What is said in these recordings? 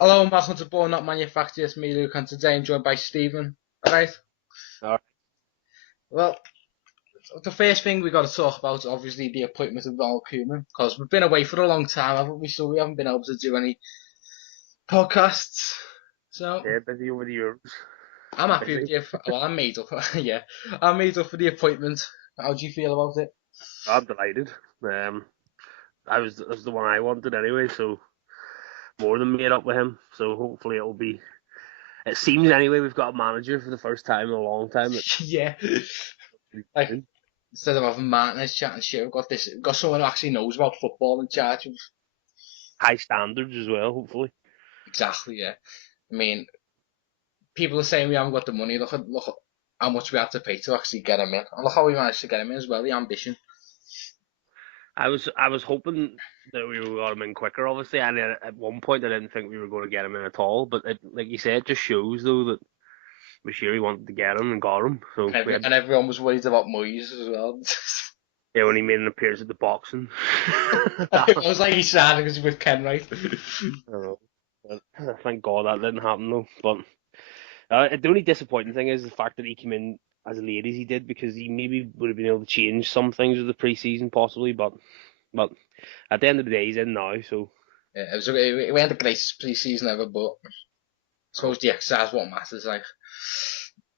Hello and welcome to Born Not Manufactured. It's me, Luke, and today I'm joined by Stephen. Alright, Alright. well, the first thing we got to talk about is obviously the appointment of Ronald Koeman, because we've been away for a long time, haven't we? So we haven't been able to do any podcasts. So Yeah, busy over the years. I'm happy with Busy. the, well, I'm made up, yeah, I'm made up for the appointment. How do you feel about it? I'm delighted. Um, that's the one I wanted anyway, so more than made up with him. So hopefully it'll be. It seems anyway we've got a manager for the first time in a long time. Yeah, like instead of having Martinez chatting shit, we've got someone who actually knows about football in charge of. High standards as well. Hopefully. Exactly, yeah. I mean, people are saying we haven't got the money. Look at how much we had to pay to actually get him in, and look how we managed to get him in as well. The ambition. I was hoping that we would got him in quicker, obviously, and at one point I didn't think we were going to get him in at all. But like you said, it just shows though that Bashiri wanted to get him and got him. So we had, And everyone was worried about Moyes as well. yeah, when he made an appearance at the boxing. I was like, he's sad because he's with Ken, right? I don't know. Thank God that didn't happen though. But the only disappointing thing is the fact that he came in as late as he did, because he maybe would have been able to change some things with the pre-season possibly. But at the end of the day, he's in now, so Yeah, it went the greatest pre-season ever, but I oh, suppose the exercise what matters. Like,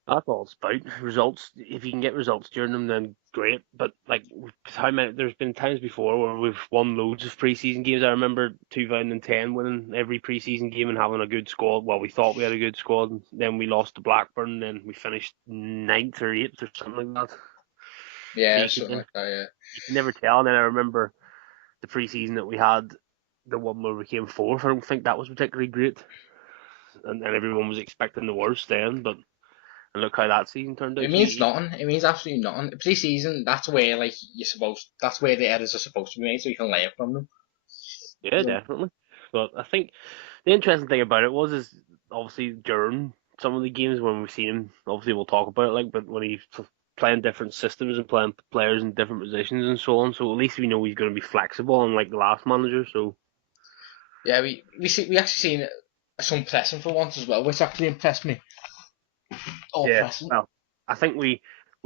that's all it's about. Results. If you can get results during them, then great. But like, how many? There's been times before where we've won loads of pre-season games. I remember 2010 winning every pre-season game and having a good squad. Well, we thought we had a good squad, and then we lost to Blackburn, and then we finished ninth or eighth or something like that. So yeah, something like that. Yeah, you can never tell. And then I remember the pre-season that we had, the one where we came fourth. I don't think that was particularly great, and everyone was expecting the worst then. But and look how that season turned it out. means nothing. It means absolutely nothing. Pre-season, that's where like you're supposed. That's where the errors are supposed to be made, so you can learn from them. Yeah, definitely. But I think the interesting thing about it is obviously during some of the games when we've seen him, obviously we'll talk about it, like, but when he's playing different systems and playing players in different positions and so on, so at least we know he's going to be flexible, unlike the last manager. So Yeah, we actually seen some pressing for once as well, which actually impressed me. All yeah, pressing. well, I think we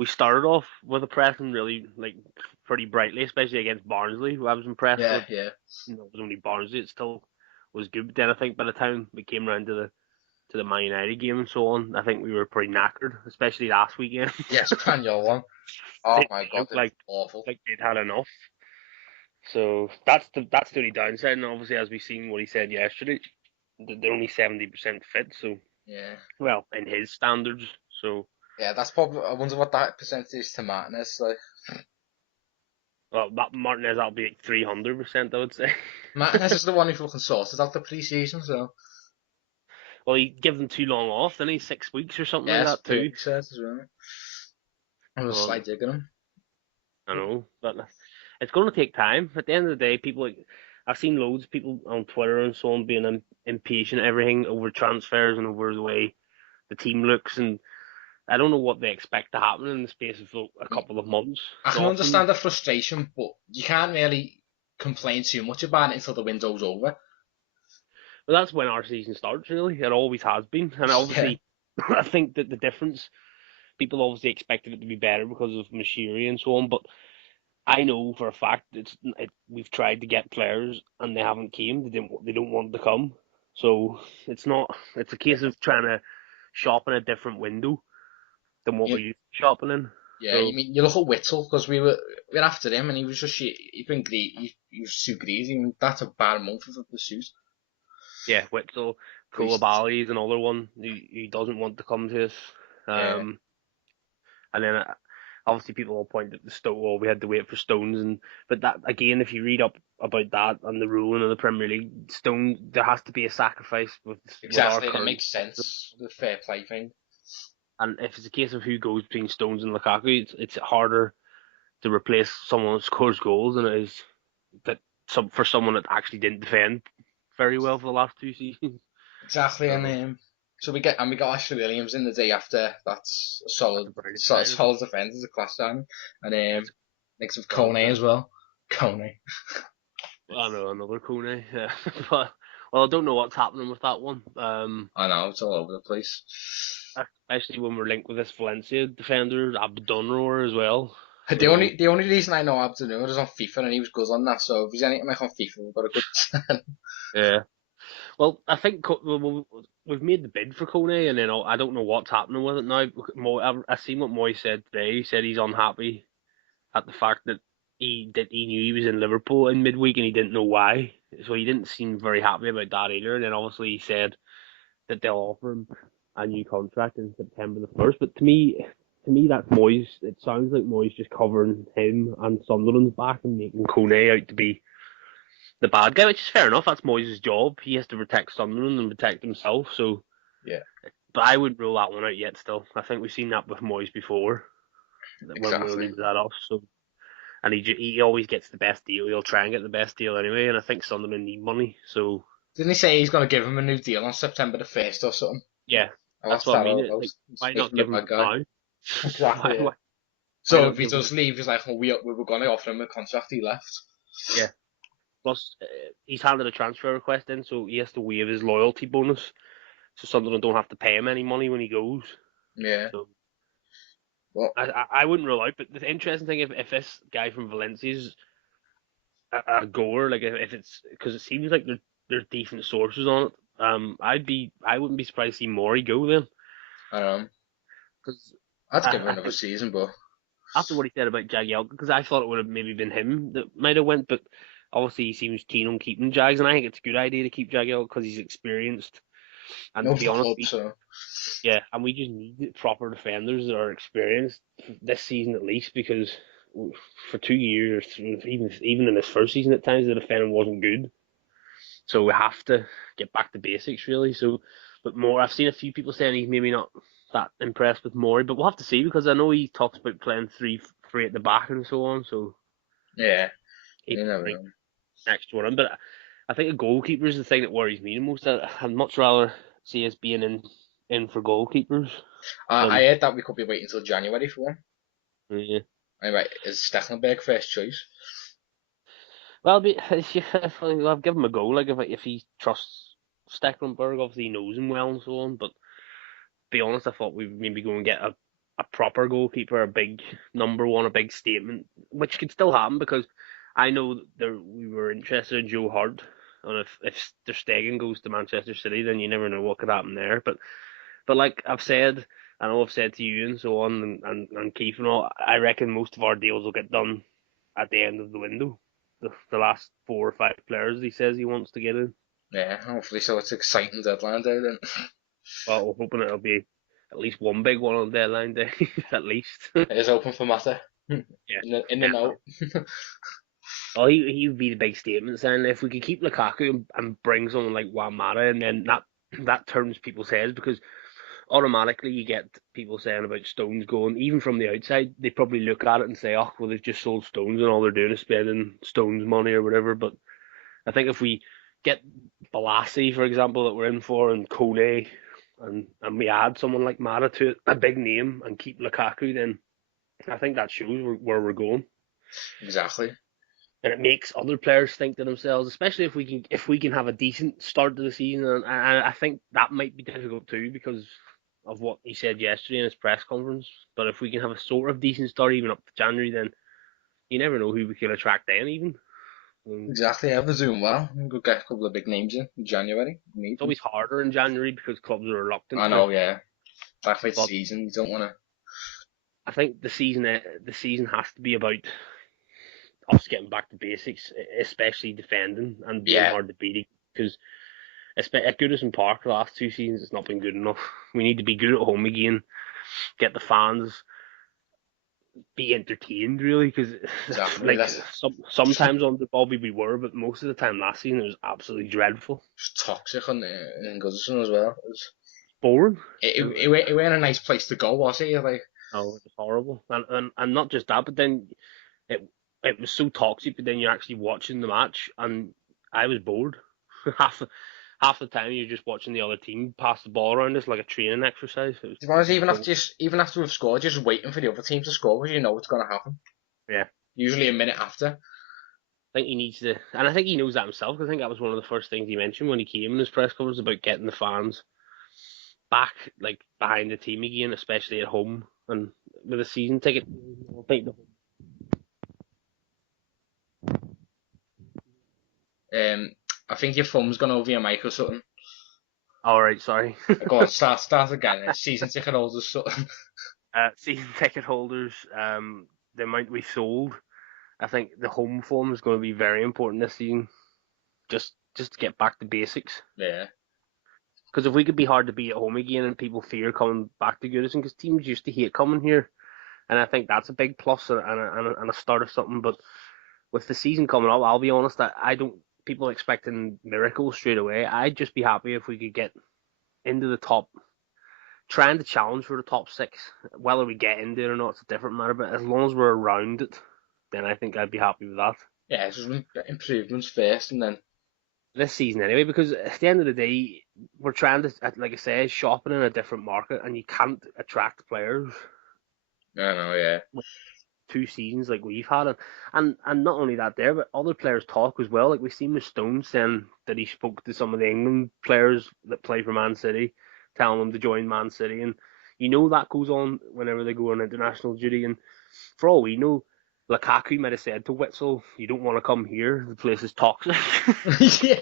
started off with a pressing really like pretty brightly, especially against Barnsley, who I was impressed Yeah, with. yeah. You know, it was only Barnsley; it still was good. But then I think by the time we came around to the Man United game and so on, I think we were pretty knackered, especially last weekend. Yes, Spaniel one. Oh They my god, looked it was awful. like they'd had enough. So that's the only downside. And obviously, as we've seen what he said yesterday, they're only 70% fit. So Yeah. well, in his standards. So Yeah, that's probably. I wonder what that percentage is to Martinez. Like well, that Martinez, that'll be like 300%, I would say. Martinez is the one who fucking sorted out the pre-season, so Well, he gave them too long off, then he's 6 weeks or something like yes, that too. he says as well. I was a Well, slight dig at him. I know, but it's going to take time. At the end of the day, people like I've seen loads of people on Twitter and so on being impatient at everything over transfers and over the way the team looks, and I don't know what they expect to happen in the space of a couple of months. I So can often, understand the frustration, but you can't really complain too much about it until the window's over. well, that's when our season starts. Really, it always has been, and Yeah, obviously, I think that the difference people obviously expected it to be better because of Mashiri and so on, but I know for a fact we've tried to get players and they haven't came. They don't want to come. So it's not. It's a case of trying to shop in a different window than what you, we're used to shopping in. yeah. You So mean you look at Whittle because we were after him and he was just he'd been great. He was too greasy. I mean, that's a bad month for pursuit. yeah, Witzel, Priest. Koulibaly is another one who doesn't want to come to us. Yeah, Um, and then obviously people will point at the Stoke. Well, we had to wait for Stones, and but that again, if you read up about that and the ruling of the Premier League, Stone there has to be a sacrifice with our exactly. And it current. makes sense. The fair play thing. And if it's a case of who goes between Stones and Lukaku, it's harder to replace someone that scores goals than it is that for someone that actually didn't defend very well for the last two seasons. Exactly, and So we got Ashley Williams in the day after. That's a that's a very good signing. solid defence as a class sign, and That's mix of well Kone done. as well. Kone. I know another Kone, yeah. but Well, I don't know what's happening with that one. I know, it's all over the place. Especially when we're linked with this Valencia defender, Abdonroor as well. The So only reason I know Abdul is on FIFA and he was good on that. So if there's anything like on FIFA, we've got a good. yeah. Well, I think we've made the bid for Kone, and then I don't know what's happening with it now. I seen what Moy said today. He said he's unhappy at the fact that he knew he was in Liverpool in midweek and he didn't know why. So he didn't seem very happy about that either. And then obviously he said that they'll offer him a new contract in September the 1st. But to me that's Moyes. It sounds like Moyes just covering him and Sunderland's back and making Kone out to be the bad guy, which is fair enough. That's Moyes' job. He has to protect Sunderland and protect himself. So, Yeah, but I wouldn't rule that one out yet. Still, I think we've seen that with Moyes before when exactly. he was at us. So, and he always gets the best deal. He'll try and get the best deal anyway. And I think Sunderland need money. So Didn't he say he's going to give him a new deal on September the 1st or something? yeah, Oh, that's what's what I that mean. all about? Like, He's why not making the give him bad it guy. now? Exactly, yeah. Why So not if he give him? does leave, he's like, well, we were going to offer him a contract, he left. Yeah. Plus, he's handed a transfer request in, so he has to waive his loyalty bonus, so Sunderland don't have to pay him any money when he goes. Yeah. So Well, I wouldn't rule out. But the interesting thing, if this guy from Valencia's a goer, like if it's because it seems like there's decent sources on it. I wouldn't be surprised to see Mori go then, I don't know. because I'd give him I another think season, but after what he said about Jagielka, because I thought it would have maybe been him that might have went, but obviously he seems keen on keeping Jags, and I think it's a good idea to keep Jagielka because he's experienced. And to knows be the honest, club, so yeah, and we just need proper defenders that are experienced this season at least, because for 2 years, even in his first season at times, the defending wasn't good. So we have to get back to basics really. So, but more, I've seen a few people saying he's maybe not that impressed with Mori, but we'll have to see because I know he talks about playing 3-3 at the back and so on. So yeah, he you never might know. next one in. But I think a goalkeeper is the thing that worries me the most. I'd much rather see us being in for goalkeepers I than. heard that we could be waiting until January for one. Yeah. Anyway, is Stecklenberg first choice? Well, I'll give him a go. Like if he trusts Stecklenburg, obviously he knows him well and so on. But to be honest, I thought we'd maybe go and get a proper goalkeeper, a big number one, a big statement, which could still happen because I know that we were interested in Joe Hart, and if Ter Stegen goes to Manchester City, then you never know what could happen there. But like I've said, I know I've said to you and so on, and Keith and all, I reckon most of our deals will get done at the end of the window. The last 4 or 5 players he says he wants to get in. Yeah, hopefully so. It's an exciting deadline day then. Well, we're hoping it'll be at least one big one on deadline day, at least. Yeah, It is open for matter. In the note. definitely. Oh, he would be the big statement then. If we could keep Lukaku and bring someone like Wamada, and then that turns people's heads because automatically you get people saying about Stones going, even from the outside, they probably look at it and say, oh, well, they've just sold Stones and all they're doing is spending Stones money or whatever. But I think if we get Balassi, for example, that we're in for, and Kone, and we add someone like Mata to it, a big name, and keep Lukaku, then I think that shows where we're going. Exactly. And it makes other players think to themselves, especially if we can have a decent start to the season. And I think that might be difficult too because of what he said yesterday in his press conference. But if we can have a sort of decent start even up to January, then you never know who we can attract then. Even Exactly. Yeah, we're doing well. We'll get a couple of big names in January. Need it's them. always harder in January because clubs are I reluctant to. know. Yeah. Back mid But season, you don't want to. I think the season has to be about us getting back to basics, especially defending and being Yeah. hard to beat. Because at Goodison Park the last 2 seasons, it's not been good enough. We need to be good at home again, get the fans be entertained really. Because Exactly. like That's sometimes on the ball we were, but most of the time last season it was absolutely dreadful, just toxic in Goodison as well. boring. It weren't a nice place to go, was it? Like Oh, it was horrible, and not just that, but then it it was so toxic. But then you're actually watching the match, and I was bored. half the, half the time you're just watching the other team pass the ball around us like a training exercise. It was to be honest, boring. even after we've scored, just waiting for the other team to score because you know what's going to happen. Yeah, Usually a minute after. think he needs to, and I think he knows that himself. I think that was one of the first things he mentioned when he came in his press conference about getting the fans back, like behind the team again, especially at home and with a season ticket. I think Um, I think your thumb's gone over your mic or something. all right, sorry. Go on, start again. Season ticket holders, something. Season ticket holders, the amount we sold. I think the home form is going to be very important this season. Just to get back to basics. Yeah. Because if we could be hard to beat at home again and people fear coming back to Goodison, because teams used to hate coming here, and I think that's a big plus and a start of something. But with the season coming up, I'll be honest, I don't. People expecting miracles straight away. I'd just be happy if we could get into the top, trying to challenge for the top six. Whether we get into it or not, it's a different matter. But as long as we're around it, then I think I'd be happy with that. Yeah, just improvements first, and then. This season anyway, because at the end of the day, we're trying to, like I say, shopping in a different market, and you can't attract players I know, yeah. with 2 seasons like we've had, and not only that there, but other players talk as well. Like we've seen with Stones saying that he spoke to some of the England players that play for Man City, telling them to join Man City, and you know that goes on whenever they go on international duty, and for all we know, Lukaku might have said to Witzel, "You don't want to come here. The place is toxic." Yeah.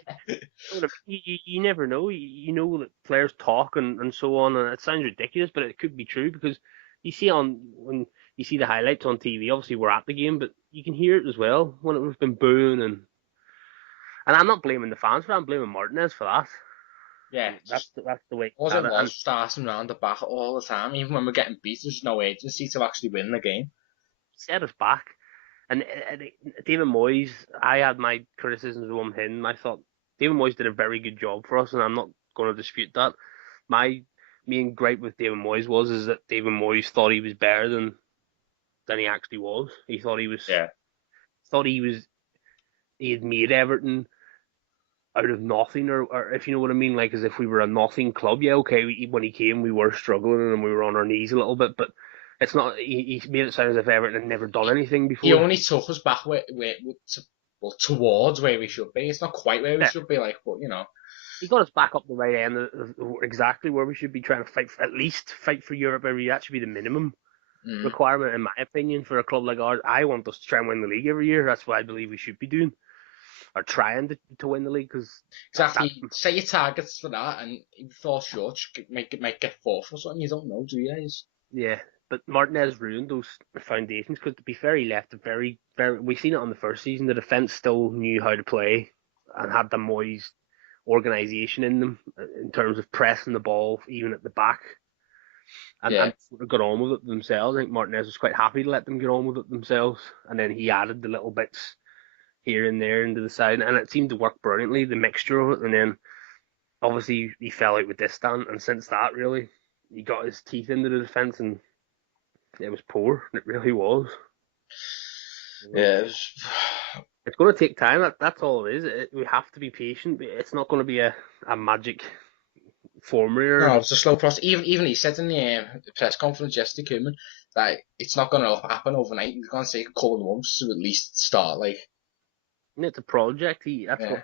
You never know. You know that players talk and so on, and it sounds ridiculous, but it could be true because you see when you see the highlights on TV. Obviously, we're at the game, but you can hear it as well when we've been booing and I'm not blaming the fans for that. I'm blaming Martinez for that. Yeah, And that's just that's the way all he had it it. was And starting round the back all the time. Even when we're getting beat, there's no agency to actually win the game. set us back. And David Moyes, I had my criticisms of him. I thought David Moyes did a very good job for us, and I'm not going to dispute that. My main gripe with David Moyes is that David Moyes thought he was better than he actually was. He Yeah. thought he had made Everton out of nothing, or if you know what I mean, like as if we were a nothing club. Yeah, okay, when he came, we were struggling and we were on our knees a little bit, but it's not. He made it sound as if Everton had never done anything He before. only took us back towards where we should be. It's not quite where we Yeah. should be, like, but you know. He got us back up the right end of exactly where we should be trying to fight for, at least fight for Europe every year. That should be the minimum Mm. requirement, in my opinion, for a club like ours. I want us to try and win the league every year. That's what I believe we should be doing, or trying to win the league, because Exactly. Set your targets for that, and if you fall short, might get fourth or something. You don't know, do you? yeah. But Martinez ruined those foundations because, to be fair, he left a very, very. We've seen it on the first season. The defense still knew how to play and had the Moyes organisation in them in terms of pressing the ball, even at the back, Yeah. and sort of got on with it themselves. I think Martinez was quite happy to let them get on with it themselves, and then he added the little bits here and there into the side, and it seemed to work brilliantly, the mixture of it. And then obviously he fell out with this stand, and since that, really, he got his teeth into the defence, and it was poor. It really was. Yeah. It's going to take time. That's all it is. We have to be patient. It's not going to be a magic No, formula. it's a slow process. Even he said in the press conference yesterday, Koeman, that it's not going to happen overnight. It's going to take a couple of months to at least start. Like, It's a project. That's yeah, what,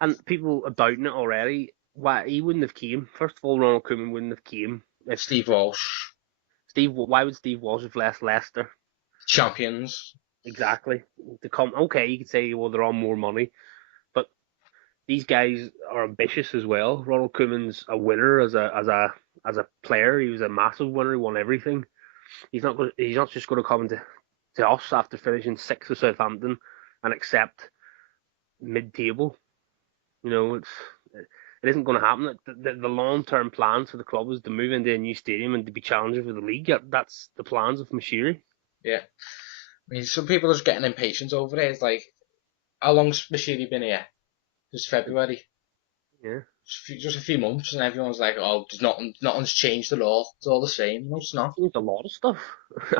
and people are doubting it already. Why he wouldn't have came? First of all, Ronald Koeman wouldn't have came if Steve Walsh, Steve. Why would Steve Walsh have left Leicester? champions. Exactly. To come, okay, you could say, well, they're on more money, but these guys are ambitious as well. Ronald Koeman's a winner as a player. He was a massive winner. He won everything. He's not just going to come to us after finishing sixth with Southampton and accept mid-table. You know, it isn't going to happen. The long-term plans for the club is to move into a new stadium and to be challenging for the league. That's the plans of Mashiri. Yeah, I mean, some people are just getting impatient over it. It's like, how long's Bashiri been here? Just February. Yeah. Just a few months, and everyone's like, "Oh, nothing's changed at all. It's all the same." No, it's not. Changed a lot of stuff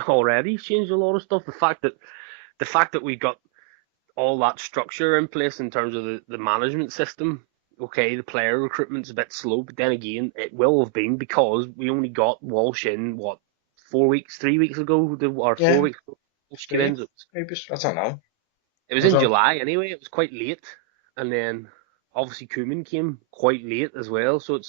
already. Changed a lot of stuff. The fact that we got all that structure in place in terms of the management system. Okay, the player recruitment's a bit slow, but then again, it will have been because we only got Walsh in what 4 weeks, 3 weeks ago, or Yeah, 4 weeks ago. Walsh came three, in. So maybe. I don't know. It was Was in on. July anyway. It was quite late, and then obviously Koeman came quite late as well. So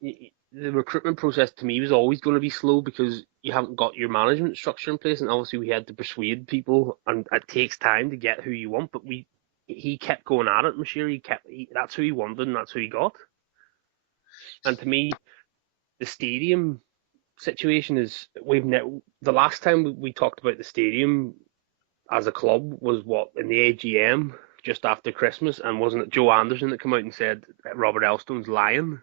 the recruitment process to me was always going to be slow because you haven't got your management structure in place, and obviously we had to persuade people, and it takes time to get who you want. But he kept going at it, Mashiri. That's who he wanted, and that's who he got. And to me, the stadium situation is the last time we talked about the stadium as a club was what in the AGM just after Christmas, and wasn't it Joe Anderson that came out and said Robert Elstone's lying?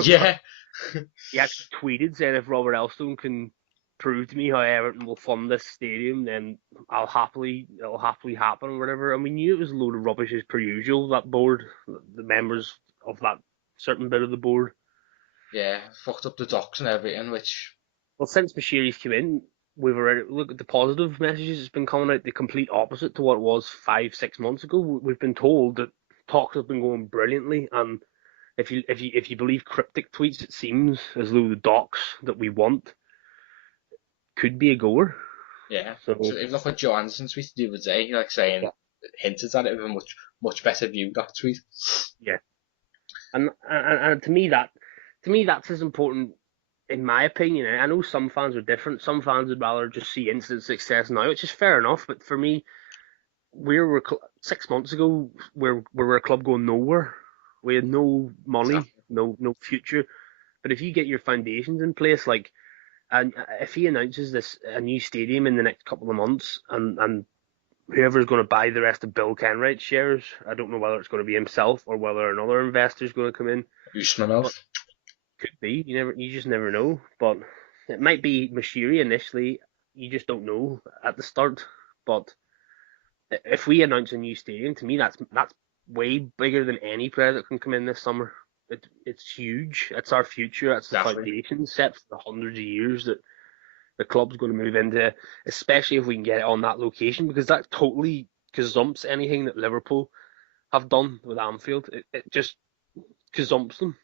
Yeah. He actually tweeted saying if Robert Elstone can prove to me how Everton will fund this stadium, then it'll happily happen or whatever. And we knew it was a load of rubbish as per usual. That board, the members of that certain bit of the board. Yeah, fucked up the docs and everything, which Well, since Bashiri's come in, we've already look at the positive messages that's been coming out. The complete opposite to what it was 5-6 months ago. We've been told that talks have been going brilliantly, and if you believe cryptic tweets, it seems as though the docs that we want could be a goer. yeah. So So if you look what Joe Anderson tweeted the other day, like saying yeah, hinted at it with a much better view, that tweet. yeah, and to me that's as important in my opinion. I know some fans are different. Some fans would rather just see instant success now, which is fair enough. But for me, we were 6 months ago, we were a club going nowhere. We had no money, Exactly. no future. But if you get your foundations in place, like, and if he announces this a new stadium in the next couple of months, and whoever's going to buy the rest of Bill Kenwright's shares, I don't know whether it's going to be himself or whether another investor is going to come in, but Usmanov. could be. You just never know. But it might be Mashiri initially. You just don't know at the start. But if we announce a new stadium, to me that's way bigger than any player that can come in this summer. It's huge. It's our future. It's the Exactly. foundation set for the hundreds of years that the club's going to move into, especially if we can get it on that location, because that totally gazumps anything that Liverpool have done with Anfield. It just gazumps them.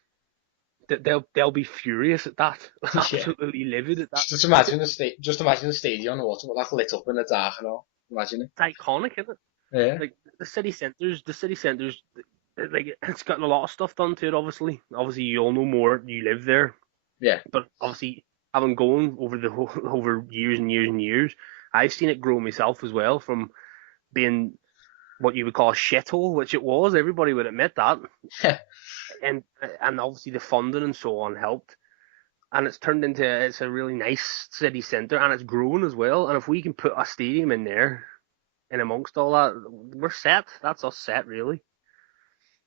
They'll be furious at that, Yeah. absolutely livid at that. Just imagine the stadium on water, like lit up in the dark and all. Imagine it. It's iconic, isn't it? Yeah. Like the city centres, like it's gotten a lot of stuff done to it. Obviously, you all know more. You live there, Yeah. but obviously, having gone over over years and years and years, I've seen it grow myself as well from being what you would call a shithole, which it was. Everybody would admit that, and obviously the funding and so on helped, and it's turned into it's a really nice city centre, and it's grown as well. And if we can put a stadium in there, in amongst all that, we're set. That's us set, really.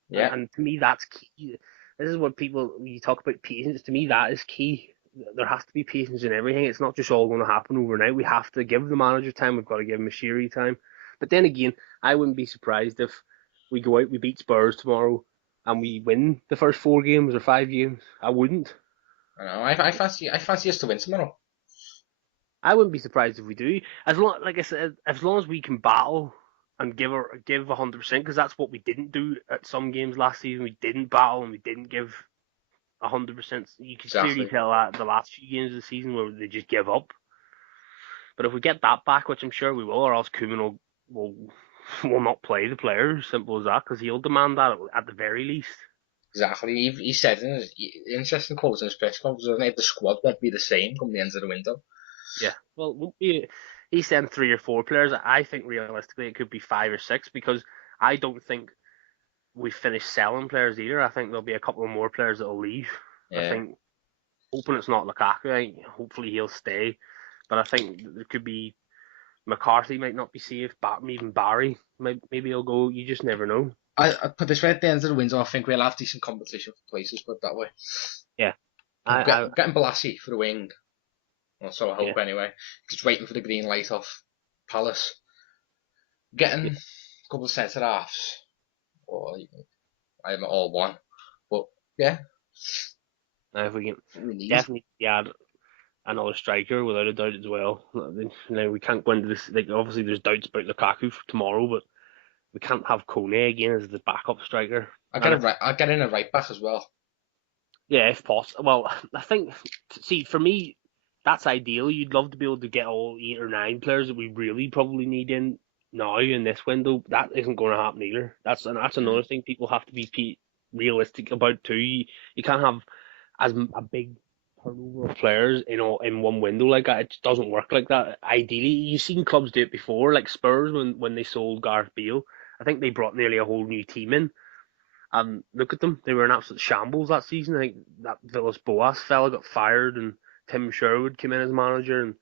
Yeah. And to me, that's key. This is what people when you talk about patience. To me, that is key. There has to be patience in everything. It's not just all going to happen overnight. We have to give the manager time. We've got to give Mashiri time. But then again, I wouldn't be surprised if we go out, we beat Spurs tomorrow, and we win the first 4 games or 5 games. I wouldn't. I know. I fancy us to win tomorrow. I wouldn't be surprised if we do. As long, like I said, as long as we can battle and give 100%, because that's what we didn't do at some games last season. We didn't battle and we didn't give 100%. You could clearly Exactly. tell that the last few games of the season where they just give up. But if we get that back, which I'm sure we will, or else Koeman will will not play the players. Simple as that, because he'll demand that at the very least. Exactly. He said in his interesting quote in his press conference, wasn't it? The squad won't be the same come the end of the window. Yeah. Well, won't be. He said 3 or 4 players. I think realistically it could be 5 or 6 because I don't think we finished selling players either. I think there'll be a couple of more players that'll leave. I Yeah. think hoping it's not Lukaku. Hopefully he'll stay, but I think there could be McCarthy might not be safe. Even Barry maybe he'll go. You just never know. I put this right at the end of the window. I think we'll have decent competition for places, put it that way. Yeah, I Getting Balassi for the wing. Well, so I yeah, hope anyway. Just waiting for the green light off Palace. yeah. Getting a couple of centre halves. Or I am all one. But yeah, If we can we need. definitely add another striker without a doubt as well. Now we can't go into this. Like obviously there's doubts about Lukaku for tomorrow, but we can't have Kone again as the backup striker. And if I'll get in a right back as well. yeah, if possible. Well, I think see for me that's ideal. You'd love to be able to get all 8 or 9 players that we really probably need in. now in this window, that isn't going to happen either. That's Mm. another thing people have to be realistic about too. You can't have a big turnover of players in one window like that. It just doesn't work like that. Ideally, you've seen clubs do it before, like Spurs when they sold Gareth Bale. I think they brought nearly a whole new team in. And look at them, they were in absolute shambles that season. I think that Villas Boas fella got fired, and Tim Sherwood came in as manager, and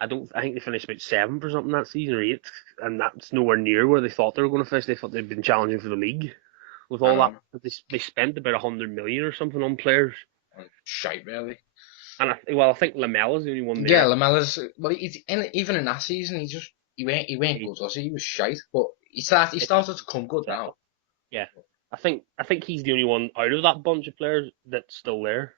I think they finished about seventh or something that season, or eighth, and that's nowhere near where they thought they were going to finish. They thought they'd been challenging for the league with I all that. know. They spent about 100 million or something on players, Shite, really. and I think Lamella's the only one Yeah, there. Lamella's well. Even in that season, he went good, was he? He was shite, but he started to come good now. Yeah, I think he's the only one out of that bunch of players that's still there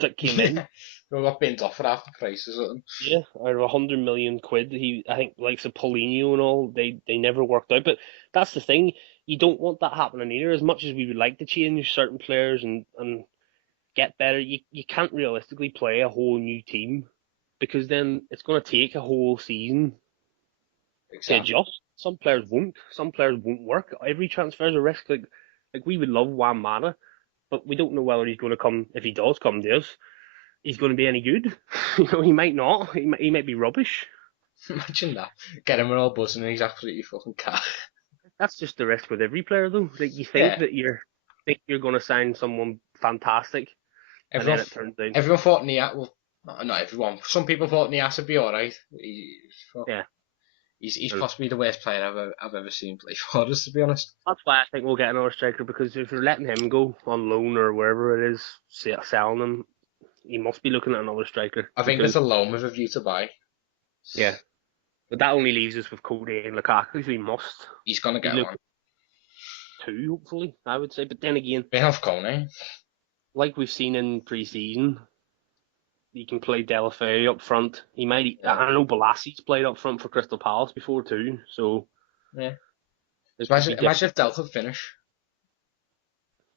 that came in. Yeah, we got binned off for half the price or something. Yeah, out of 100 million quid, I think like Paulinho and all, they never worked out. But that's the thing, you don't want that happening either. As much as we would like to change certain players and get better, you can't realistically play a whole new team because then it's going to take a whole season to Exactly. adjust. Some players won't work. Every transfer is a risk. Like we would love Juan Mata, but we don't know whether he's going to come. If he does come to us, he's going to be any good. He might not. He might be rubbish. Imagine that. Get him an all buzzing and he's absolutely fucking cat. That's just the risk with every player, though. Like you Yeah. think you're going to sign someone fantastic, and Everyone, then it turns out, everyone thought Nias. Well, not everyone. Some people thought Nias would be alright. yeah. He's And possibly the worst player I've ever seen play for us, to be honest. that's why I think we'll get another striker because if you're letting him go on loan or wherever it is, selling him, you must be looking at another striker I think because it's a loan with a view to buy. yeah. But that only leaves us with Cody and Lukaku, so we must He's gonna be get looking one. at two, hopefully. I would say, but then again, We have Kone. like we've seen in pre-season, he can play Delafeu up front. He might. Yeah. I know Bolassi's played up front for Crystal Palace before too, so Yeah. there could be Imagine different. if Del could finish.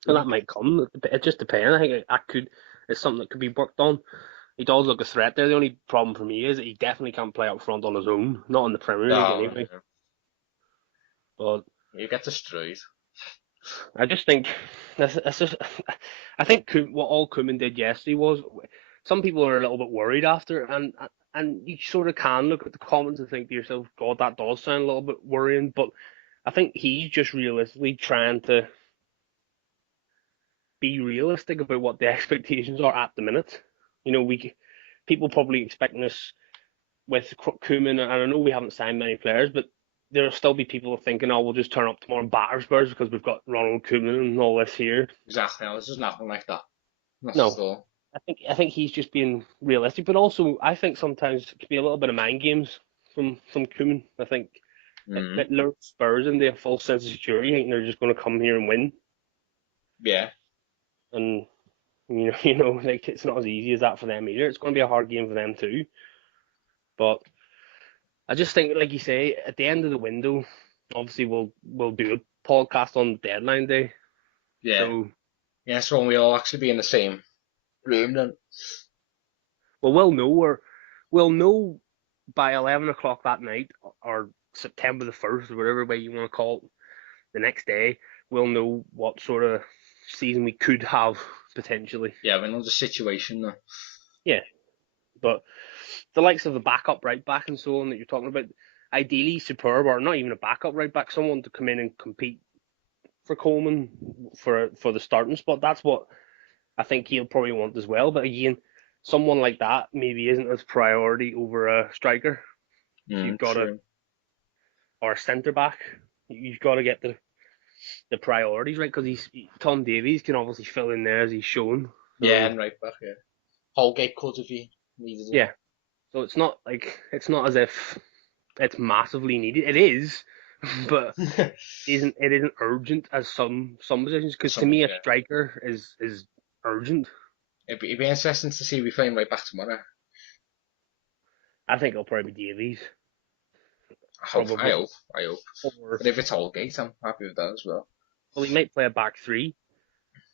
And Would that be might come. It just depends. I think that could. It's something that could be worked on. He does look a threat there. The only problem for me is that he definitely can't play up front on his own. Not in the Premier League no, anyway. no. But You get destroyed. I just think that's just. I think what all Koeman did yesterday was. Some people are a little bit worried after, and you sort of can look at the comments and think to yourself, God, that does sound a little bit worrying. But I think he's just realistically trying to be realistic about what the expectations are at the minute. People probably expecting us with Koeman, and I know we haven't signed many players, but there'll still be people thinking, oh, we'll just turn up tomorrow and batter Spurs because we've got Ronald Koeman and all this here. Exactly. No, this is nothing like that. Not at No, all. I think he's just being realistic, but also I think sometimes it could be a little bit of mind games from Koeman. I think Mm. it lures Spurs into a false sense of security. I think they're just going to come here and win, Yeah. and like it's not as easy as that for them either. It's going to be a hard game for them too. But I just think, like you say, at the end of the window, obviously we'll do a podcast on deadline day. Yeah. So Yeah, so when we all actually be in the same room then. well we'll know by 11 o'clock that night or September the 1st or whatever way you want to call it. The next day we'll know what sort of season we could have potentially. Yeah, we know the situation now. Yeah, but the likes of the backup right back and so on that you're talking about, ideally superb or not even a backup right back, someone to come in and compete for Coleman for the starting spot. That's what I think he'll probably want as well. But again, someone like that maybe isn't as priority over a striker. So you've got to True. or a centre back. You've got to get the priorities right because he's Tom Davies can obviously fill in there as he's shown. Yeah, So and right back, yeah. Holgate could if he needed yeah, so it's not as if it's massively needed. It is, but it. it isn't urgent as some positions. Because to Some, me, a yeah. striker is urgent. It'd be interesting to see we playing right back tomorrow. I think it'll probably be Davies, I hope, I probably. hope, I hope. Or But if it's Holgate, I'm happy with that as well. well, he might play a back three.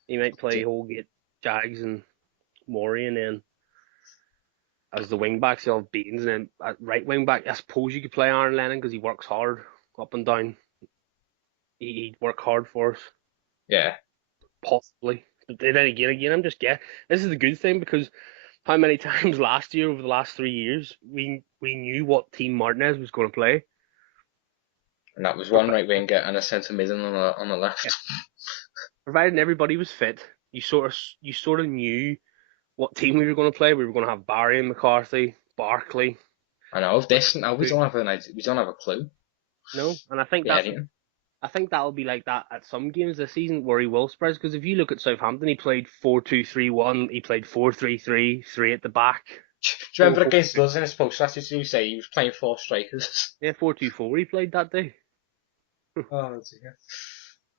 He might play Holgate, Jags, and Maury, and then as the wing backs, you'll have Baines, and then at right wing back, I suppose you could play Aaron Lennon because he works hard up and down. He'd work hard for us, Yeah, possibly. But then again, I'm just getting. This is the good thing because how many times last year over the last 3 years we knew what team Martinez was going to play. and that was one Provi- right winger and a centre mid on the left. yeah, providing everybody was fit, you sort of knew what team we were going to play. We were going to have Barry and McCarthy, Barkley. I know of this now we don't have an idea, we don't have a clue. No, and I think Yeah, that's anything. I think that'll be like that at some games this season where he will spread. Because if you look at Southampton, he played 4-2-3-1, he played 4-3-3, three at the back, Do you four remember four against us in his post last year? You say he was playing four strikers. yeah 4-2-4 he played that day. Oh dear.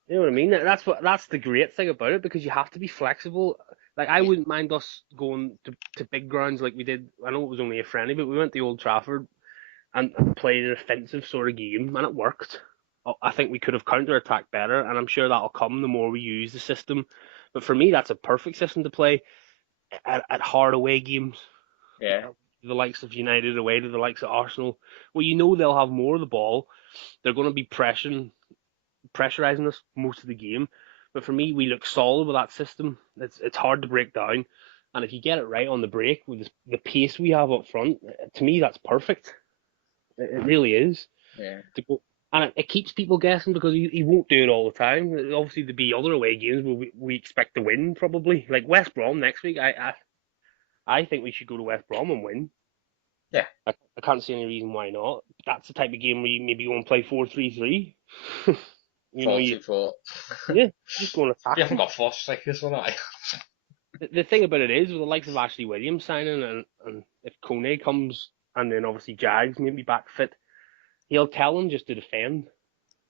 You know what I mean? That's the great thing about it because you have to be flexible. Like I Yeah, wouldn't mind us going to big grounds like we did. I know it was only a friendly, but we went to Old Trafford and played an offensive sort of game, and it worked. I think we could have counter-attacked better, and I'm sure that'll come the more we use the system. But for me, that's a perfect system to play at hard away games. yeah, The likes of United away to the likes of Arsenal, well, they'll have more of the ball. They're going to be pressurizing us most of the game. But for me, we look solid with that system. It's hard to break down, and if you get it right on the break with the pace we have up front, to me that's perfect. It really is. yeah. To go, and it keeps people guessing because he won't do it all the time. Obviously, there'll be other away games where we expect to win probably, like West Brom next week. I think we should go to West Brom and win. Yeah. I can't see any reason why not. That's the type of game where you maybe go and play 4-3-3. Four You two four. yeah, just go and We attack haven't them. got four strikers, one I. The thing about it is, with the likes of Ashley Williams signing, and if Kone comes, and then obviously Jags maybe back fit, he'll tell them just to defend.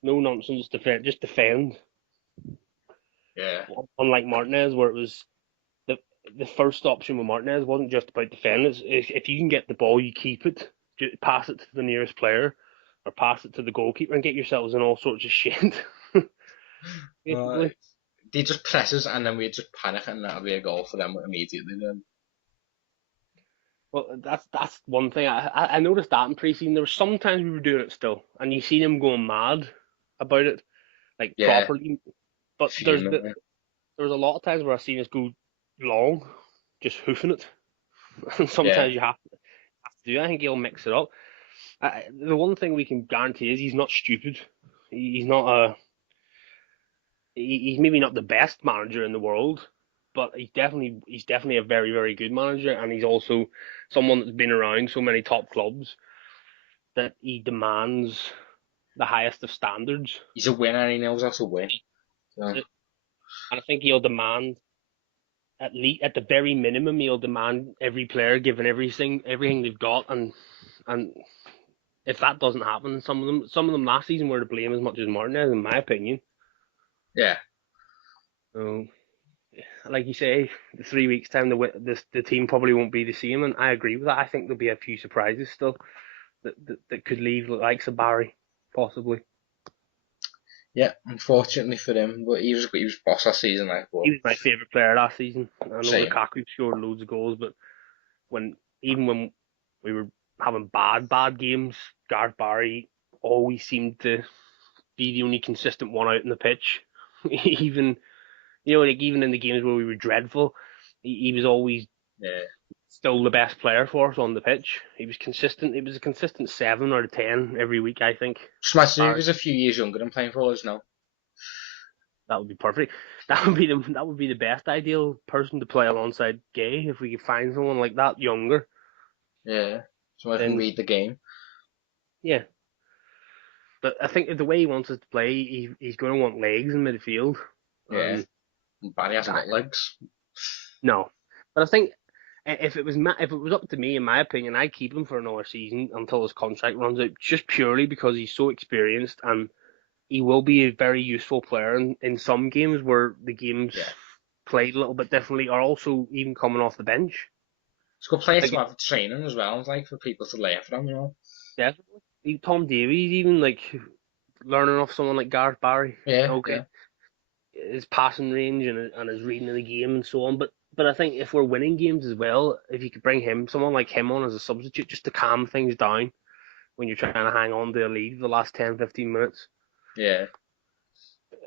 No nonsense, defend, just defend. Yeah, Unlike Martinez, where it was the the first option with Martinez wasn't just about defending. If you can get the ball, you keep it, pass it to the nearest player, or pass it to the goalkeeper, and get yourselves in all sorts of shit. well, Basically, they just press us and then we just panic and that'll be a goal for them immediately. Then well, that's one thing. I noticed that in pre-season. There were sometimes we were doing it still, and you see them going mad about it, like yeah, properly. But fuming. there was a lot of times where I've seen us go long, just hoofing it, and Yeah, sometimes you have to do. I think he'll mix it up. The one thing we can guarantee is he's not stupid. He's not he's maybe not the best manager in the world, but he's definitely a very very good manager, and he's also someone that's been around so many top clubs that he demands the highest of standards. he's a winner and he knows how to win. So, And I think he'll demand at the very minimum he'll demand every player given everything they've got, and if that doesn't happen, some of them last season were to blame as much as Martinez, in my opinion. yeah, So, like you say, the 3 weeks time, the team probably won't be the same, and I agree with that. I think there'll be a few surprises still that could leave the likes of Barry, possibly. yeah. Unfortunately for him, but he was boss last season, like, He but was my favourite player last season. I know same. Lukaku scored loads of goals, but even when we were having bad games, Gareth Barry always seemed to be the only consistent one out in the pitch. even like even in the games where we were dreadful, he was always Yeah. still the best player for us on the pitch. He was consistent. It was a consistent 7 out of 10 every week. I think Just imagine if he Barry, was a few years younger than playing for us now. that would be perfect. That would be the best ideal person to play alongside Gay if we could find someone like that younger. Yeah. So I can Then read the game. yeah, but I think the way he wants us to play, he's going to want legs in midfield. Yeah. And And Barry hasn't got legs. no, but I think if it was up to me, in my opinion, I'd keep him for another season until his contract runs out, just purely because he's so experienced and he will be a very useful player in some games where the games Yeah. played a little bit differently, or also even coming off the bench. It's a good player to Like have training as well, like for people to learn from, you know. definitely, Tom Davies even like learning off someone like Gareth Barry. Yeah, Okay, yeah. his passing range and his reading of the game and so on, but But I think if we're winning games as well, if you could bring someone like him on as a substitute just to calm things down when you're trying to hang on to a lead for the last 10, 15 minutes, Yeah,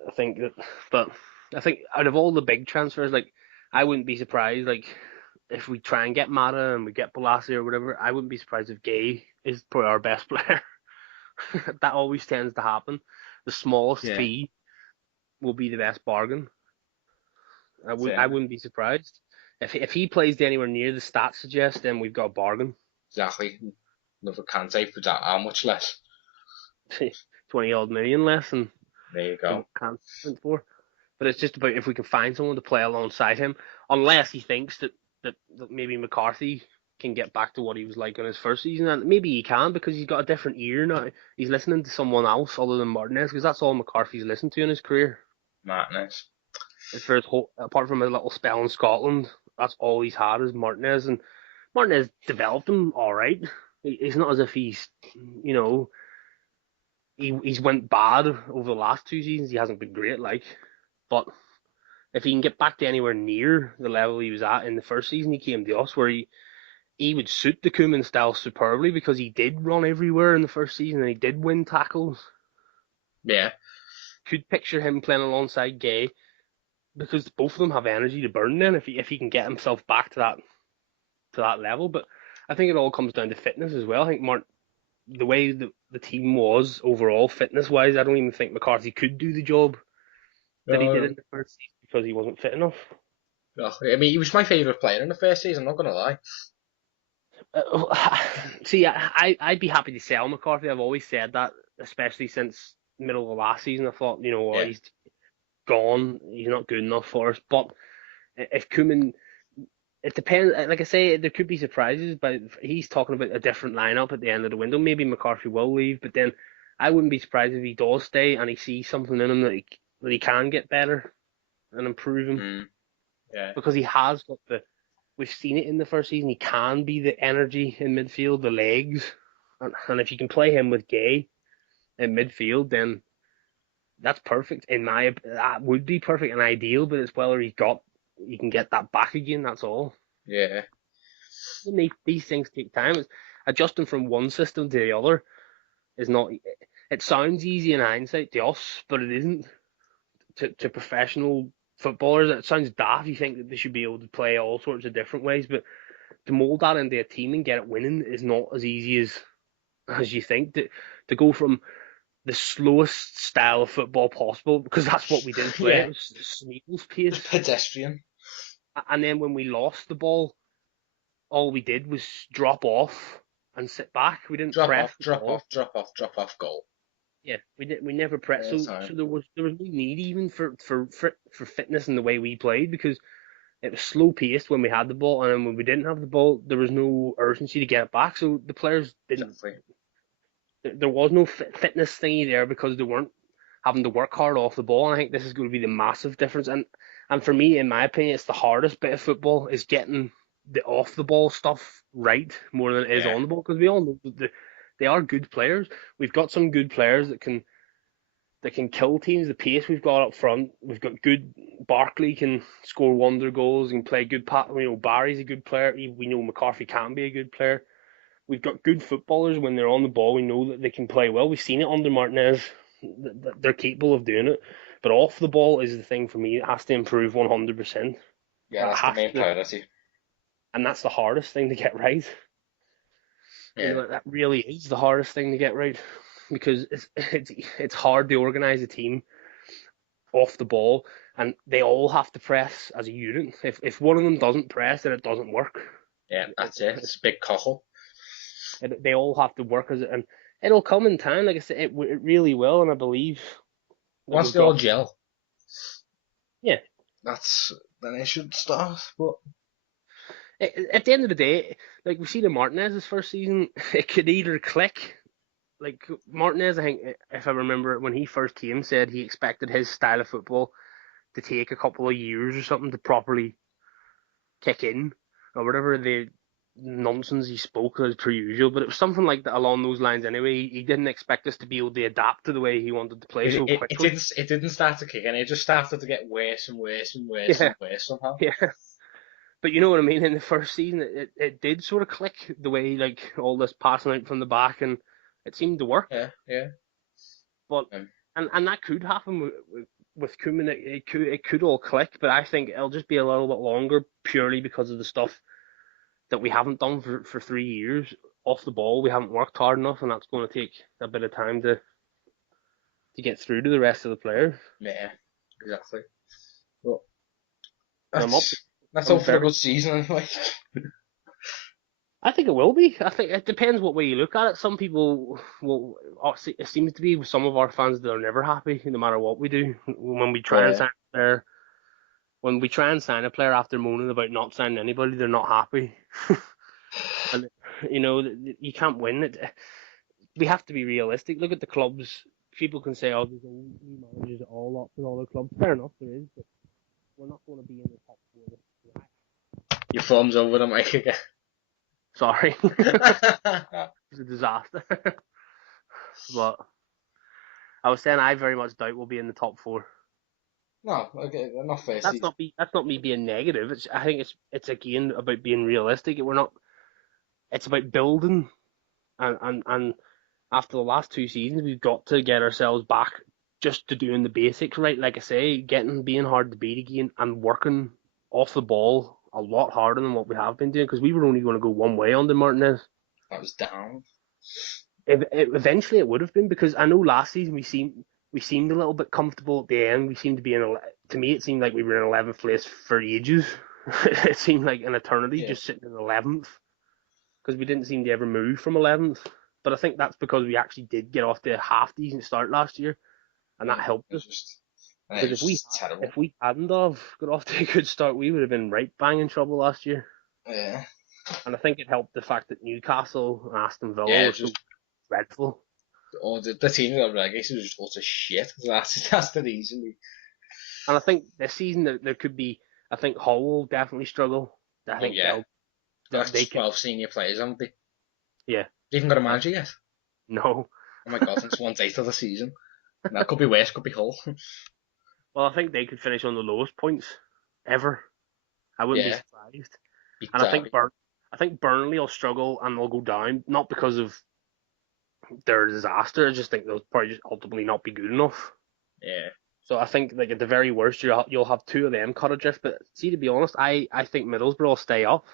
I think that. But I think out of all the big transfers, like, I wouldn't be surprised, like, if we try and get Mata and we get Balassi or whatever, I wouldn't be surprised if Gay is probably our best player. That always tends to happen. The smallest yeah, fee will be the best bargain. that's it. I wouldn't be surprised if he plays anywhere near the stats suggest. Then we've got a bargain. Exactly. Another Kante for that. How much less? 20 odd million less There you than go. what Kant went for. But it's just about if we can find someone to play alongside him, unless he thinks that maybe McCarthy can get back to what he was like in his first season, and maybe he can because he's got a different ear now. He's listening to someone else other than Martinez because that's all McCarthy's listened to in his career. Madness. For his whole, apart from a little spell in Scotland, that's all he's had is Martinez, and Martinez developed him all right. He's not as if he's, you know, he's went bad over the last 2 seasons. He hasn't been great, like, but if he can get back to anywhere near the level he was at in the first season he came to us, where he would suit the Koeman style superbly because he did run everywhere in the first season and he did win tackles. Yeah, Could picture him playing alongside Gay because both of them have energy to burn. Then if he can get himself back to that level, but I think it all comes down to fitness as well. I think the way the team was overall fitness wise, I don't even think McCarthy could do the job that he did no, in the first season because he wasn't fit enough. no. I mean, he was my favourite player in the first season. I'm not gonna lie. See, I'd be happy to sell McCarthy. I've always said that, especially since middle of last season. I thought, Yeah, he's gone. He's not good enough for us. But if Koeman, it depends. Like I say, there could be surprises, but he's talking about a different lineup at the end of the window. Maybe McCarthy will leave, but then I wouldn't be surprised if he does stay and he sees something in him that he can get better and improve him mm, yeah, because he has got the. We've seen it in the first season. He can be the energy in midfield, the legs, and if you can play him with Gay in midfield, then that's perfect. That would be perfect and ideal, but it's whether he can get that back again. That's all. yeah, And these things take time. Adjusting from one system to the other is not. It sounds easy in hindsight to us, but it isn't to professional footballers. It sounds daft. You think that they should be able to play all sorts of different ways, but to mold that into a team and get it winning is not as easy as you think. To go from the slowest style of football possible, because that's what we did play. It yeah. was snail's The pace, pedestrian. and then when we lost the ball, all we did was drop off and sit back. We didn't Drop press off, the drop ball. off, drop off, drop off goal Yeah, we never pressed. all the So time. there was no need even for fitness in the way we played because it was slow paced when we had the ball, and then when we didn't have the ball, there was no urgency to get it back. So the players didn't. Exactly. There was no fitness thingy there because they weren't having to work hard off the ball. And I think this is going to be the massive difference. And for me, in my opinion, it's the hardest bit of football is getting the off the ball stuff right more than it is Yeah, on the ball because we all know that they are good players. We've got some good players that can kill teams. The pace we've got up front, we've got good. Barkley can score wonder goals and play good. Barry's a good player. We know McCarthy can be a good player. We've got good footballers when they're on the ball. We know that they can play well. We've seen it under Martinez. They're capable of doing it. But off the ball is the thing for me. It has to improve 100%. yeah. That That's the has main to, priority. and that's the hardest thing to get right. Yeah, That really is the hardest thing to get right because it's hard to organize a team off the ball, and they all have to press as a unit. If one of them doesn't press, then it doesn't work. yeah. That's it. It's a big cockle. They all have to work as it, and it'll come in time. Like I said, it really will, and I believe that Once we've they all got. gel, Yeah, that's then it should start. But at the end of the day, like we see the Martinez's first season, it could either click. Like Martinez, I think if I remember when he first came, said he expected his style of football to take a couple of years or something to properly kick in, or whatever the nonsense he spoke as per usual. But it was something like that along those lines anyway. He didn't expect us to be able to adapt to the way he wanted to play so it quickly. didn't start to kick in. It just started to get worse and worse and worse Yeah, and worse somehow. yeah. But you know what I mean? In the first season, it did sort of click the way like all this passing out from the back, and it seemed to work. Yeah. But Um, and that could happen with Koeman. It could all click, but I think it'll just be a little bit longer purely because of the stuff that we haven't done for 3 years off the ball. We haven't worked hard enough, and that's going to take a bit of time to get through to the rest of the players. yeah, exactly. Well, And that's I'm all for a very good season anyway. I think it will be. I think it depends what way you look at it. Some people will. It seems to be with some of our fans that are never happy, no matter what we do. When we try and Yeah. sign a player, when we try and sign a player after moaning about not signing anybody, they're not happy. And you can't win it. We have to be realistic. Look at the clubs. People can say, "Oh, there's new managers at all lots of other clubs." Fair enough, there is, but we're not going to be in the top four this year. Your thumbs over the mic again. Sorry, it's a disaster. But I was saying I very much doubt we'll be in the top four. No, okay, not fair That's season. not me. That's not me being negative. I think it's again about being realistic. We're not. It's about building, and after the last 2 seasons, we've got to get ourselves back just to doing the basics right. Like I say, being hard to beat again, and working off the ball a lot harder than what we have been doing because we were only going to go one way under Martinez. That was down. Eventually, it would have been because I know last season we seemed a little bit comfortable at the end. We seemed to be to me, it seemed like we were in 11th place for ages. It seemed like an eternity Yeah. just sitting in 11th because we didn't seem to ever move from 11th. But I think that's because we actually did get off to a half decent start last year, and that Yeah. helped It was us. just, it Because was just terrible. if we hadn't have got off to a good start, we would have been right bang in trouble last year. Yeah. And I think it helped the fact that Newcastle and Aston Villa Yeah, were it's so just dreadful. the team that got relegated was just utter shit. That's the reason. And I think this season there could be. I think Hull will definitely struggle. I Oh think yeah, got they like could. 12 senior players, haven't they? Yeah. They even got a manager yet. No. Oh my god, since 1/8 of the season. That could be worse, could be Hull. Well, I think they could finish on the lowest points ever. I wouldn't be Yeah, surprised. beat And Derby. I think Burnley will struggle and they'll go down not because of their disaster. I just think they'll probably just ultimately not be good enough. Yeah, So I think like at the very worst you'll have two of them cut adrift. But see, to be honest, I think Middlesbrough will stay up.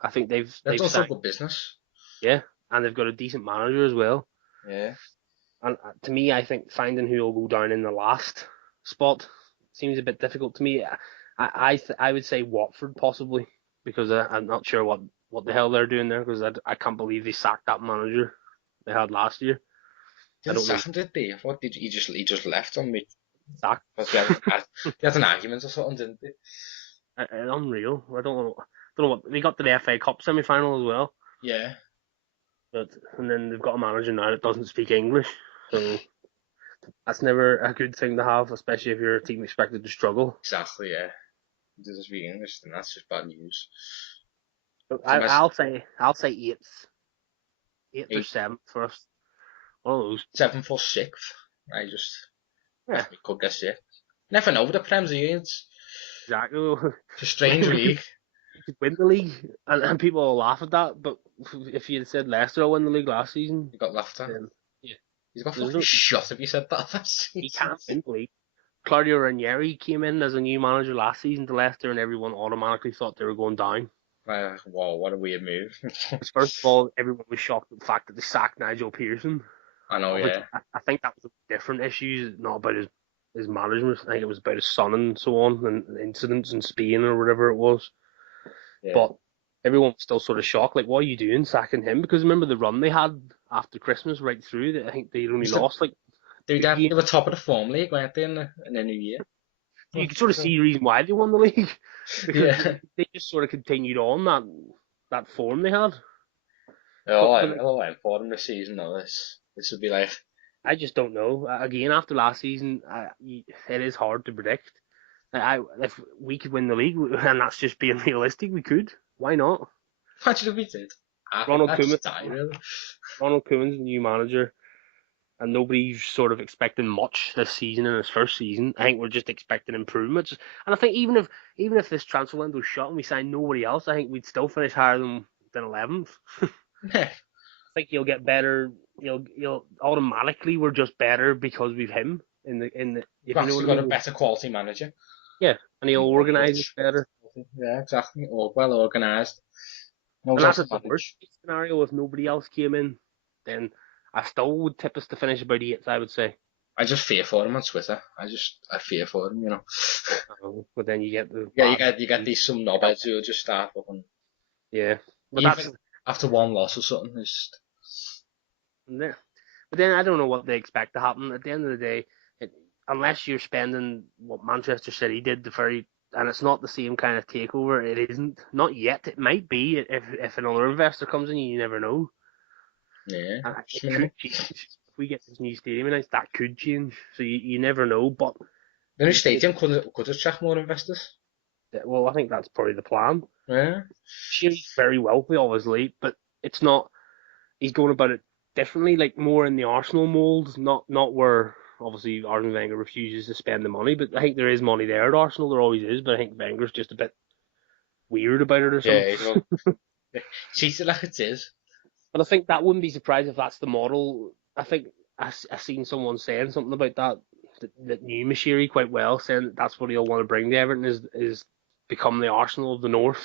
I think that's they've also signed, good business. yeah, and they've got a decent manager as well. Yeah, And to me, I think finding who will go down in the last spot seems a bit difficult to me. I would say Watford possibly because I'm not sure what the hell they're doing there because I can't believe they sacked that manager they had last year. I didn't don't know. sack him, did they? I thought he just left on me. Sacked. Because we had an argument or something, didn't they? Unreal. I don't know what they got to the FA Cup semi final as well. Yeah, But and then they've got a manager now that doesn't speak English, so that's never a good thing to have, especially if you're a team expected to struggle. exactly. Yeah, he doesn't speak English, and that's just bad news. But So my I'll say eighth or eight, seventh for us. One of those. 7th or 6th. I just Yeah, we could get sick. Never know with the Prem's It's exactly. a strange league. We could win the league, and people will laugh at that. But if you had said Leicester will win the league last season, You got laughed at. then yeah, He's got there's fucking no shot if you said that last he season. can't win the league. Claudio Ranieri came in as a new manager last season to Leicester, and everyone automatically thought they were going down. Wow, what a weird move. Because first of all, everyone was shocked at the fact that they sacked Nigel Pearson, I know, of which yeah. I think that was a different issue, not about his management. I think it was about his son and so on, and incidents in Spain or whatever it was. Yeah. But everyone was still sort of shocked, like, what are you doing sacking him? Because remember the run they had after Christmas right through, that I think they'd only lost like They 2 games. were top of the form league, weren't they, in the new year? You could sort of see the reason why they won the league because Yeah. they just sort of continued on that form they had. I'm But all in for them this season, though. This would be like, I just don't know. Again, after last season, it is hard to predict. If we could win the league, and that's just being realistic, we could. Why not? imagine if we did. Ronald I'd Koeman, just die, really. Ronald Koeman's the new manager. and nobody's sort of expecting much this season in his first season. I think we're just expecting improvements, and I think even if this transfer window's shut and we sign nobody else, I think we'd still finish higher than 11th. Yeah. I think he'll get better. You'll automatically we're just better because we've him in the We've if you know what actually I got a mean. better quality manager. Yeah, and he'll More organise us coach. better. Yeah, exactly. All well organised. Knows And how that's to at the worst manage. scenario. If nobody else came in, then I still would tip us to finish about 8th, I would say. I just fear for him on Twitter. I fear for him, you know. But then you get the Yeah, bad. you get these some knobheads who'll just start fucking Yeah, but even after one loss or something. It's but then I don't know what they expect to happen. At the end of the day, unless you're spending what Manchester City did, and it's not the same kind of takeover. It isn't, not yet. It might be if another investor comes in. You never know. yeah. And it could change if we get this new stadium announced. That could change. So you never know. But The new it, stadium could attract more investors. well, I think that's probably the plan. Yeah. She's very wealthy, obviously, but it's not. He's going about it differently, like more in the Arsenal mould, not where obviously Arsene Wenger refuses to spend the money. But I think there is money there at Arsenal. There always is. But I think Wenger's just a bit weird about it or something. Yeah, well, treat it like it is. But I think that wouldn't be surprised if that's the model. I think I seen someone saying something about that knew Mashiri quite well, saying that that's what he'll want to bring to Everton is become the Arsenal of the North,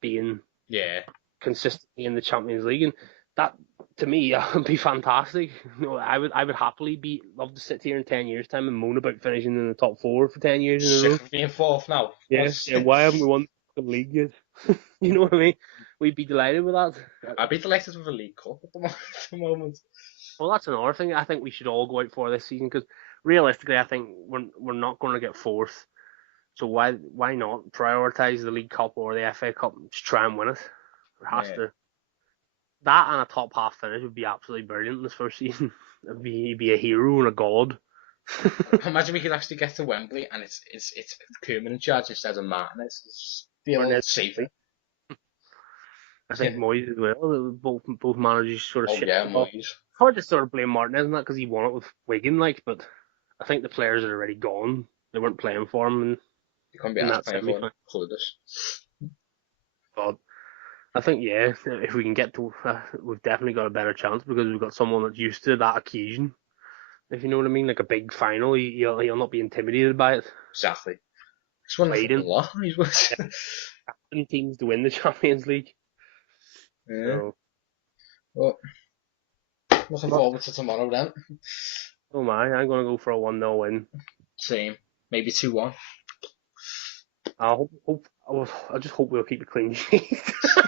being Yeah. consistently in the Champions League, and that to me that would be fantastic. I would happily love to sit here in 10 years' time and moan about finishing in the top four for 10 years in a row. Sick of being fourth now. Yeah. Why haven't we won the league yet? You know what I mean? We'd be delighted with that. I'd be delighted with a League Cup at the moment. Well, that's another thing I think we should all go out for this season because realistically, I think we're not going to get fourth. So why not prioritize the League Cup or the FA Cup and just try and win it? There has Yeah. to that and a top half finish would be absolutely brilliant this first season. It'd be a hero and a god. Imagine we could actually get to Wembley and it's Koeman in charge instead of Martinez. It's feel safer. I think Moyes as well. Both managers sort of Oh shit. yeah, Well, Moyes. it's hard to sort of blame Martinez on that because he won it with Wigan, like. But I think the players are already gone. They weren't playing for him You can't be in asked that playing for semi-final. clueless. But I think if we can get to, we've definitely got a better chance because we've got someone that's used to that occasion. If you know what I mean, like a big final, he'll not be intimidated by it. Exactly. He's won the Played in fucking lot. He's won. teams to win the Champions League. Yeah. So, Well, looking but, forward to tomorrow then. oh my, I'm gonna go for a 1-0 win. Same. Maybe 2-1. I just hope we'll keep a clean sheet.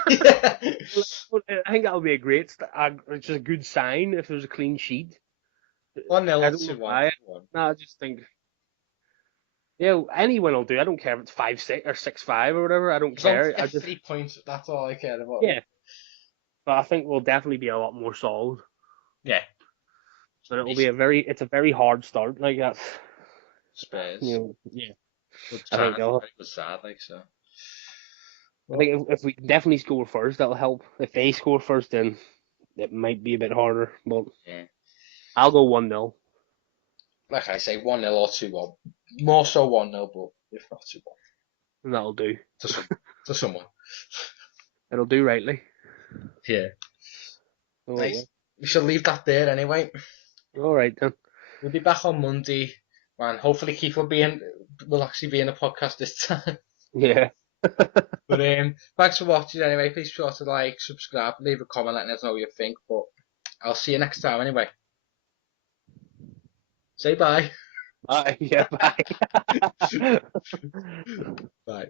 Yeah. I think that would be it's just a good sign if there's a clean sheet. 1-0 I or don't know 2-1. why. No, I just think, any win will do. I don't care if it's 5-6 or 6-5 or whatever. I don't As long as care. we get 3 points, that's all I care about. Yeah, but I think we'll definitely be a lot more solid. Yeah. But it's a very hard start. Like that's, Spurs. yeah. Good I think chance, very good start, like so. I think if we can definitely score first, that'll help. If they score first, then it might be a bit harder. But Yeah. I'll go 1-0. Like I say, 1-0 or 2-1. More so 1-0, but if not 2-1. And that'll do. To someone. It'll do rightly. Yeah. Oh, Nice. We should leave that there anyway. all right then. We'll be back on Monday. Man, hopefully Keith will actually be in the podcast this time. Yeah. But thanks for watching anyway. Please be sure to like, subscribe, leave a comment, letting us know what you think. But I'll see you next time anyway. Say bye. Bye. Yeah, bye. Bye.